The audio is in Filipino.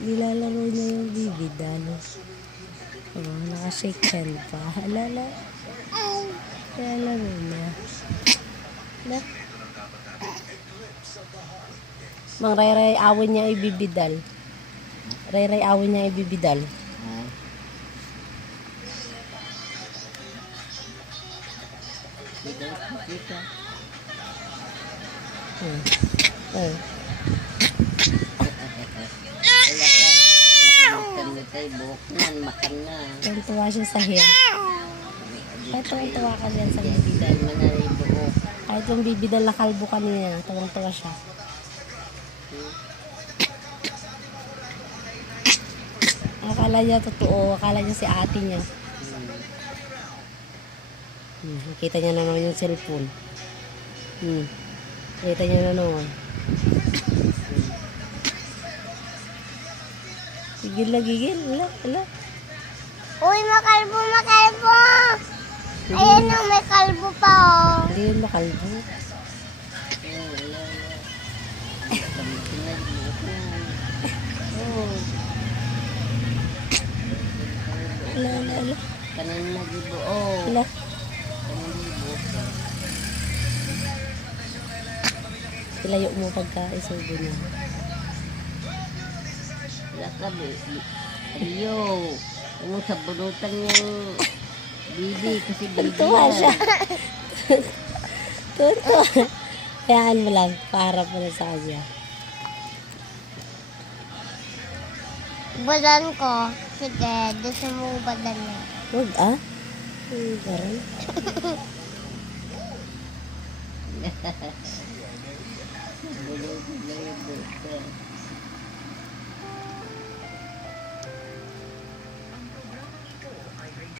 Nilalaro niya yung bibidal. Oh, nakashake hand pa. Alala. Nilalaro niya. Na? Mang Ray awin niya ibibidal. Ray awin niya ibibidal. Tuwa siya sa hair. Kahit tuwa ka dyan sa bibidal. Kahit yung bibidal na kalbo kanina, tuwa siya. Akala niya totoo, akala niya si ate niya. Nakita niya na naman yung cellphone. Nakita niya na naman. Gigil na gigil. Wala. Uy, makalbo! Ayan o, may kalbo pa o. Hindi yun makalbo. Ala. Kanan na gibo. Ala. Ilayo mo pagka isubo niya. Lakabi. Ayo. Yung sa bunutan niyang bibi kasi bibi Tuwa yan. siya. Tuwa. Hayaan mo lang. Paharap mo lang sa kanya. Badan ko. Sige, gusto mo badan niya. Huwag ah. Garon.